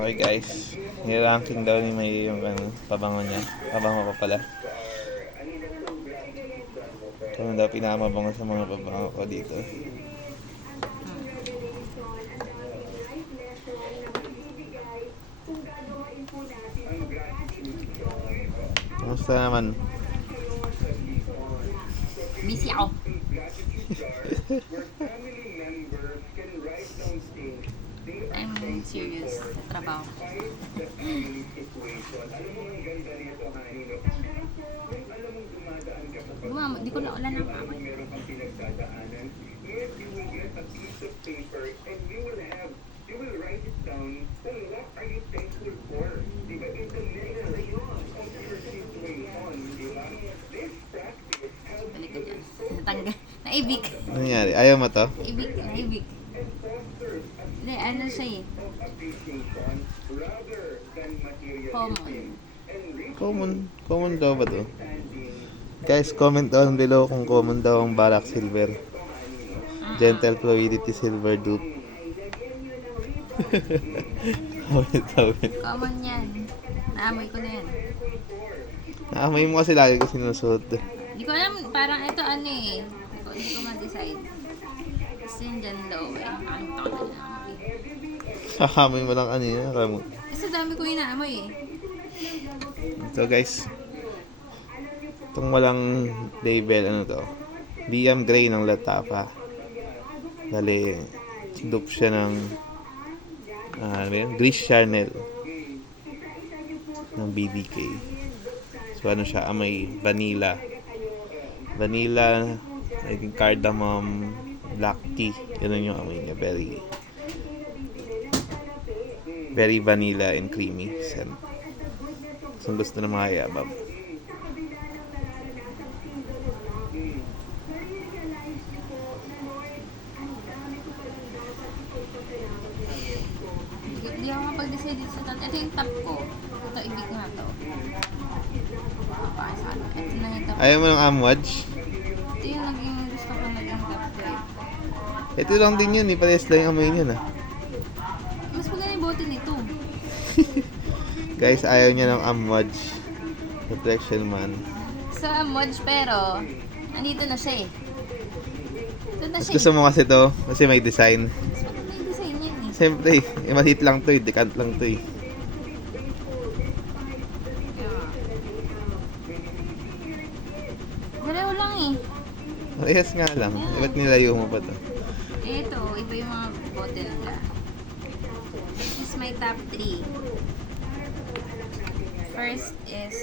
Okay guys, niranking daw ni May yung ano, pabango niya. Pabango pa pala. Ito na daw pinakamabango sa mga pabango ko dito. Kamusta naman? Busy ako. I'm serious sa trabaho. Gumama, di ko na ulan ng mama. Balik ka dyan. Natanggal. Naibig. Ano nangyari? Ayaw mo to? Ibig, naibig. Hindi, ano siya eh. Common. Common. Common daw ba to? Guys, comment down below kung common daw ang Barak Silver. Gentle Fluidity Silver Dupe. comment below. Common yan. Naamoy ko na yan. Naamoy mo kasi lagi ko sinusuot. Hindi ko alam, parang ito ano eh. Hindi ko, hindi ko ma-decide. Kasi yun dyan daw eh. Ko na naamoy. Kakamoy mo lang yun. Kamot. Kasi dami ko inaamoy eh. So guys, itong walang label, ano to? BM Gray ng Latapa. Dali, dupe siya ng ah, ano ba yun? Grease Charnel ng BDK. So ano siya, amoy vanilla. Vanilla, I think cardamom, black tea. Yun yung amoy niya. Very, very vanilla and creamy scent. Kung gusto ng mga yabab. Hindi, ako mapag-decide sa tat. Ito yung top ko. Ito, ibig nga to. Mapaan sa ano. Ito na yung top. Ayaw mo ng Amwaj? Ito yung naging gusto ko naging top ko eh. Ito lang din yun, eh. Parehas lang yung amoy yun, ah. Mas maganda yung bote nito. Guys, ayaw niya ng Amwaj. Reflection man. Sa Modge pero, andito na siya eh. Ito na Mas siya gusto eh. mo kasi to, kasi may design. Mas maganda yung design niyan eh. Siyempre, eh, maliit lang to, eh. Dekant lang to, eh. Dalawa lang eh. Parehas nga lang. Eh, ba't nilayo mo pa to? Ito, iba yung mga bote nila. My top 3. First is,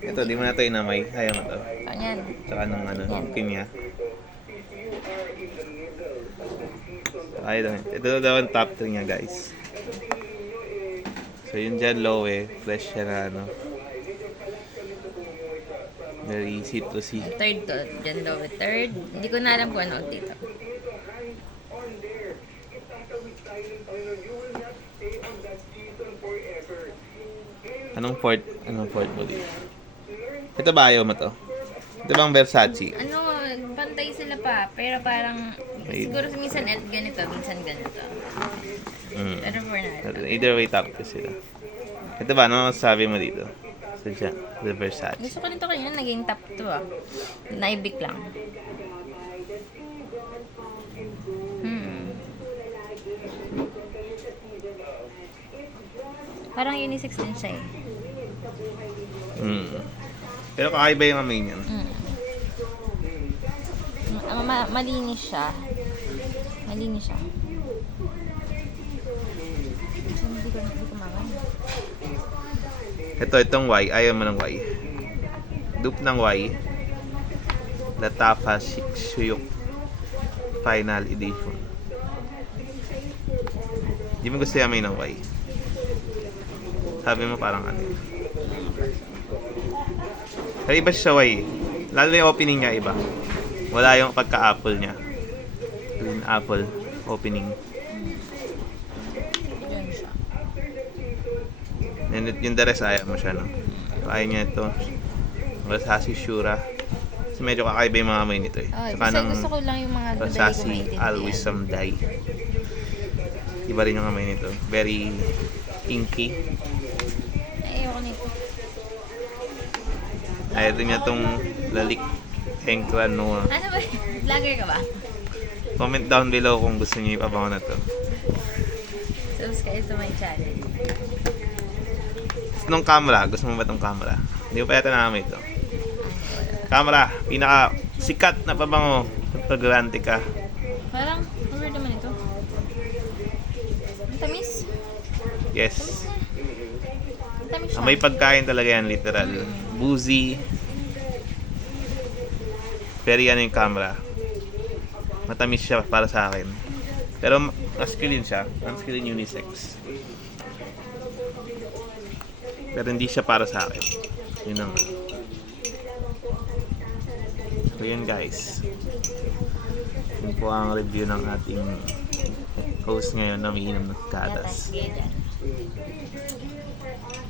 Ito, di mo na to inamay. Ayaw mo to. ano yan? Tsaka nung ano, Yan. kimya. Ayaw lang. Ito daw ang top 3 niya, guys. So, yun dyan low eh. Fresh siya na ano. Very easy to see. Third to, dyan daw with third. Hindi ko na alam kung ano dito. Anong port? Anong port mo dito? Ito ba ayaw mo to? Ito bang Versace? Ano, pantay sila pa. Pero parang, May- siguro minsan ganito, minsan ganito. Mm. Pero for ito. Either way, top ko sila. Ito ba? Ano sabi mo dito? Sa dyan, the Versace. Gusto ko nito kaya naging top 2 ah. Naibig lang. Hmm. Parang unisex din siya eh. Mm. Pero kakaiba yung amoy niyan. Mm. Ma- ma- malinis siya. Malinis siya. Kasi hindi ko, hindi ko makakaya. Ito, itong Y. Ayaw mo ng Y. Dupe ng Y. Latafa Shikshuyuk Final Edition. Hindi mo gusto yung amoy ng Y. Sabi mo parang ano yun. Pero iba siya sa Y. eh. Lalo yung opening niya iba. Wala yung pagka-apple niya. Green apple opening. Yan siya. And yung the rest, ayaw mo siya, no? Ayaw niya ito. Versace Shura. Kasi medyo kakaiba yung mga amoy nito eh. Oh, Saka gusto, ng gusto ko lang yung mga maintindihan. Always Someday. Iba iba rin yung amoy nito. Very inky. Ayaw niya tong lalik Henkran Noah. Ano ba? Vlogger ka ba? Comment down below kung gusto niyo ipabango na to. Subscribe to my channel. Nung camera, gusto mo ba tong camera? Hindi mo pa yata naamoy ito. Camera, pinaka sikat na pabango. Pag grante ka. Parang, over naman ito. Ang tamis. Yes. Tamis na. Ang tamis siya. May pagkain talaga yan, literal. Boozy. Pero yan yung camera. Matamis siya para sa akin. Pero masculine siya. Masculine unisex. Pero hindi siya para sa akin. Yun ang... So yun guys. Yun po ang review ng ating host ngayon na umiinom ng. Gatas.